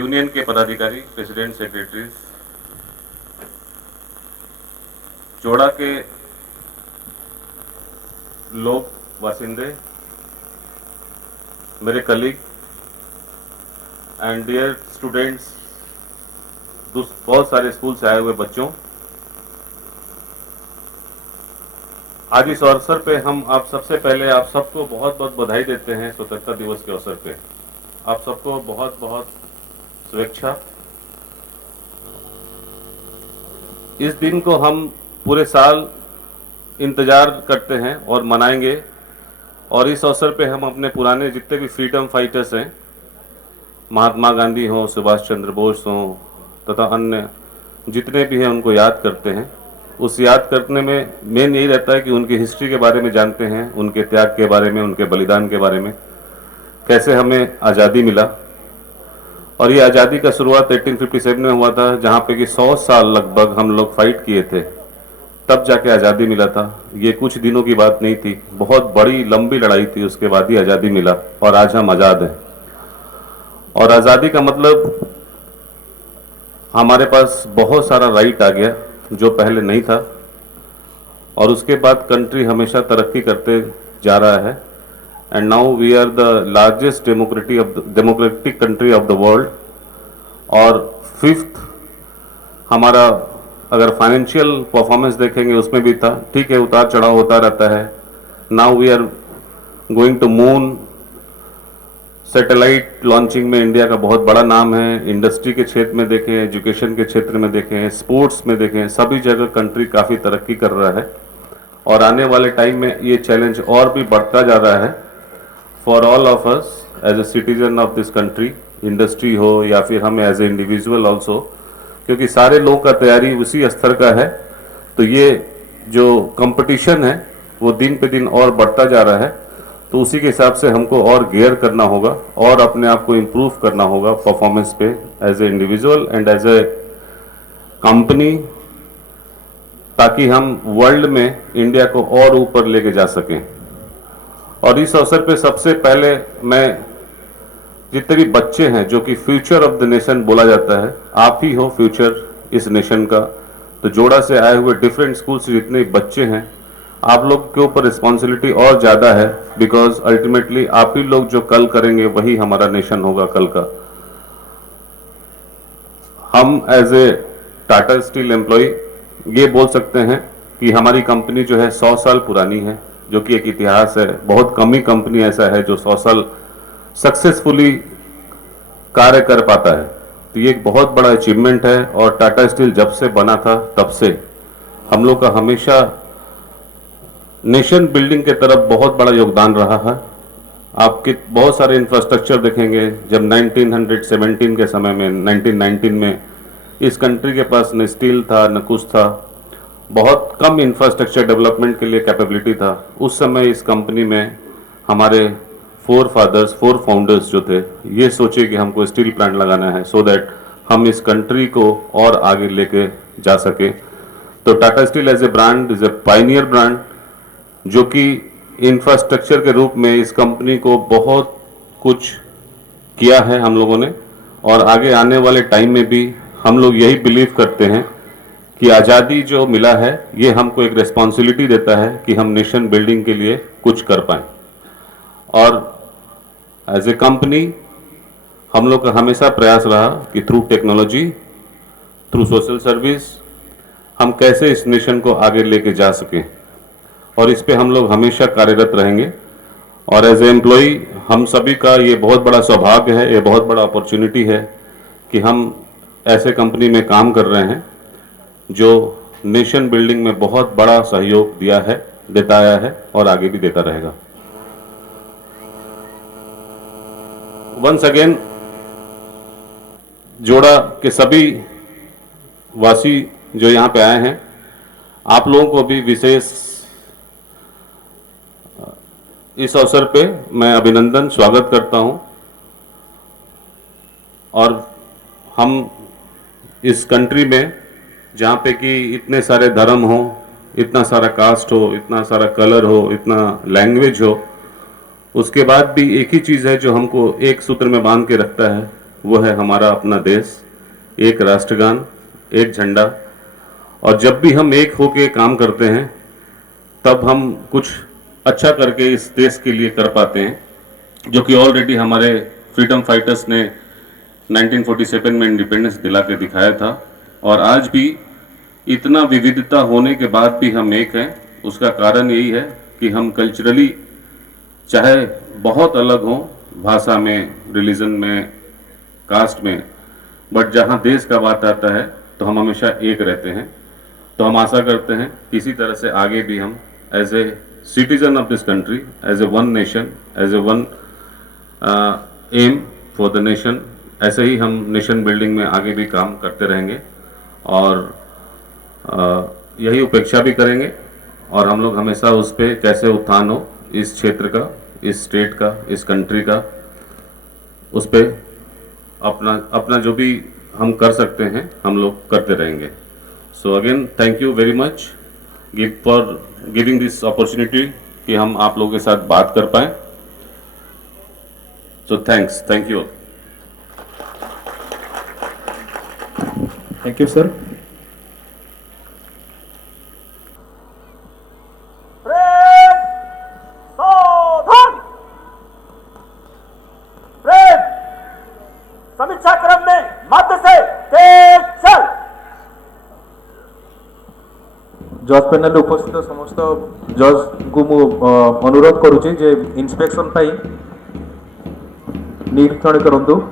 Union के पदाधिकारी, president, secretaries, जोड़ा के लोग वासिंदे, मेरे कलीग एंड डियर स्टूडेंट्स, बहुत सारे स्कूल से आए हुए बच्चों, आज इस अवसर पे हम आप सबसे पहले आप सबको बहुत बहुत बधाई देते हैं स्वतंत्रता दिवस के अवसर पे। आप सबको बहुत बहुत शुभेच्छा। इस दिन को हम पूरे साल इंतजार करते हैं और मनाएंगे, और इस अवसर पे हम अपने पुराने जितने भी फ्रीडम फाइटर्स हैं, महात्मा गांधी हों, सुभाष चंद्र बोस हों तथा अन्य जितने भी हैं, उनको याद करते हैं। उस याद करने में मेन यही रहता है कि उनकी हिस्ट्री के बारे में जानते हैं, उनके त्याग के बारे में, उनके बलिदान के बारे में, कैसे हमें आज़ादी मिला। और ये आज़ादी का शुरुआत 1857 में हुआ था, जहाँ पे कि 100 साल लगभग हम लोग फाइट किए थे, तब जाके आज़ादी मिला था। ये कुछ दिनों की बात नहीं थी, बहुत बड़ी लंबी लड़ाई थी, उसके बाद ही आज़ादी मिला और आज हम आज़ाद हैं। और आज़ादी का मतलब हमारे पास बहुत सारा राइट आ गया जो पहले नहीं था, और उसके बाद कंट्री हमेशा तरक्की करते जा रहा है। And now we are the largest democratic country of the world, और 5th हमारा अगर फाइनेंशियल परफॉर्मेंस देखेंगे उसमें भी था, ठीक है, उतार चढ़ाव होता रहता है। Now we are going to moon, satellite launching में इंडिया का बहुत बड़ा नाम है। इंडस्ट्री के क्षेत्र में देखें, एजुकेशन के क्षेत्र में देखें, स्पोर्ट्स में देखें, सभी जगह कंट्री काफ़ी तरक्की कर रहा है। और आने वाले टाइम में ये चैलेंज और भी बढ़ता जा रहा है for all of us as a citizen of this country, industry हो या फिर हम एज ए इंडिविजुअल ऑल्सो, क्योंकि सारे लोगों का तैयारी उसी स्तर का है। तो ये जो कंपटीशन है वो दिन पे दिन और बढ़ता जा रहा है, तो उसी के हिसाब से हमको और गेयर करना होगा और अपने आप को इम्प्रूव करना होगा परफॉर्मेंस पे, as a individual and as a company, ताकि हम वर्ल्ड में इंडिया को और ऊपर लेके जा सकें। और इस अवसर पे सबसे पहले मैं जितने भी बच्चे हैं, जो कि फ्यूचर ऑफ द नेशन बोला जाता है, आप ही हो फ्यूचर इस नेशन का, तो जोड़ा से आए हुए डिफरेंट स्कूल से जितने बच्चे हैं, आप लोग के ऊपर रिस्पॉन्सिबिलिटी और ज़्यादा है, बिकॉज अल्टीमेटली आप ही लोग जो कल करेंगे वही हमारा नेशन होगा कल का। हम as a Tata Steel employ ये बोल सकते हैं कि हमारी कंपनी जो है 100 साल पुरानी है, जो कि एक इतिहास है। बहुत कम ही कंपनी ऐसा है जो 100 साल सक्सेसफुली कार्य कर पाता है, तो ये एक बहुत बड़ा अचीवमेंट है। और टाटा स्टील जब से बना था तब से हम लोग का हमेशा नेशन बिल्डिंग के तरफ बहुत बड़ा योगदान रहा है। आपके बहुत सारे इंफ्रास्ट्रक्चर देखेंगे, जब 1917 के समय में, 1919 में इस कंट्री के पास न स्टील था न कुछ था, बहुत कम इंफ्रास्ट्रक्चर डेवलपमेंट के लिए कैपेबिलिटी था। उस समय इस कंपनी में हमारे 4 फाउंडर्स जो थे, ये सोचे कि हमको स्टील प्लांट लगाना है सो दैट हम इस कंट्री को और आगे लेके जा सके। तो Tata Steel as a brand is a pioneer brand, जो कि इंफ्रास्ट्रक्चर के रूप में इस कंपनी को बहुत कुछ किया है हम लोगों ने। और आगे आने वाले टाइम में भी हम लोग यही बिलीव करते हैं कि आज़ादी जो मिला है ये हमको एक रिस्पॉन्सिबिलिटी देता है कि हम नेशन बिल्डिंग के लिए कुछ कर पाएँ। और एज ए कंपनी हम लोग का हमेशा प्रयास रहा कि through technology, through social service, हम कैसे इस नेशन को आगे लेके जा सकें, और इस पे हम लोग हमेशा कार्यरत रहेंगे। और एज ए एम्प्लॉई हम सभी का ये बहुत बड़ा सौभाग्य है, ये बहुत बड़ा अपॉर्चुनिटी है कि हम ऐसे कंपनी में काम कर रहे हैं जो नेशन बिल्डिंग में बहुत बड़ा सहयोग दिया है, देता आया है और आगे भी देता रहेगा। वंस अगेन जोड़ा के सभी वासी जो यहाँ पे आए हैं, आप लोगों को भी विशेष इस अवसर पे मैं अभिनंदन स्वागत करता हूं। और हम इस कंट्री में जहाँ पे कि इतने सारे धर्म हो, इतना सारा कास्ट हो, इतना सारा कलर हो, इतना लैंग्वेज हो, उसके बाद भी एक ही चीज़ है जो हमको एक सूत्र में बांध के रखता है, वो है हमारा अपना देश, एक राष्ट्रगान, एक झंडा। और जब भी हम एक होके काम करते हैं तब हम कुछ अच्छा करके इस देश के लिए कर पाते हैं, जो कि ऑलरेडी हमारे फ्रीडम फाइटर्स ने 1947 में इंडिपेंडेंस दिला के दिखाया था। और आज भी इतना विविधता होने के बाद भी हम एक हैं। उसका कारण यही है कि हम कल्चरली चाहे बहुत अलग हों, भाषा में, रिलीजन में, कास्ट में, बट जहाँ देश का बात आता है तो हम हमेशा एक रहते हैं। तो हम आशा करते हैं कि इसी तरह से आगे भी हम as a citizen of this country, as a one nation, as a one M for the nation, ऐसे ही हम नेशन बिल्डिंग में आगे भी काम करते रहेंगे और यही उपेक्षा भी करेंगे। और हम लोग हमेशा उस पर कैसे उत्थान हो इस क्षेत्र का, इस स्टेट का, इस कंट्री का, उस पर अपना अपना जो भी हम कर सकते हैं हम लोग करते रहेंगे। So again thank you very much for giving this opportunity कि हम आप लोगों के साथ बात कर पाए। So thank you. Thank you sir. समीक्षा क्रम में मध्य से तेज चल। जज पैनल उपस्थित समस्त जज को मु अनुरोध करुच्ची जे इंस्पेक्शन पाई निरीक्षण करंतु।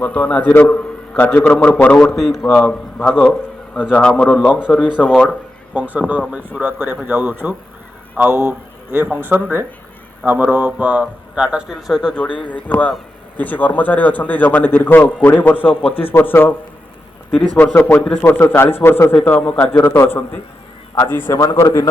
बर्तमान आज कार्यक्रम परवर्ती भाग जहाँ आम लॉन्ग सर्विस अवार्ड फंक्शन आम शुरुआत करने जाऊँ। आउ ए फंक्शन रे आमर टाटा स्टील सहित जोड़ी होता किसी कर्मचारी अच्छा जो मैंने दीर्घ 20 वर्ष 25 वर्ष 30 वर्ष 35 वर्ष 40 वर्ष सहित आम कार्यरत अच्छा। आज से दिन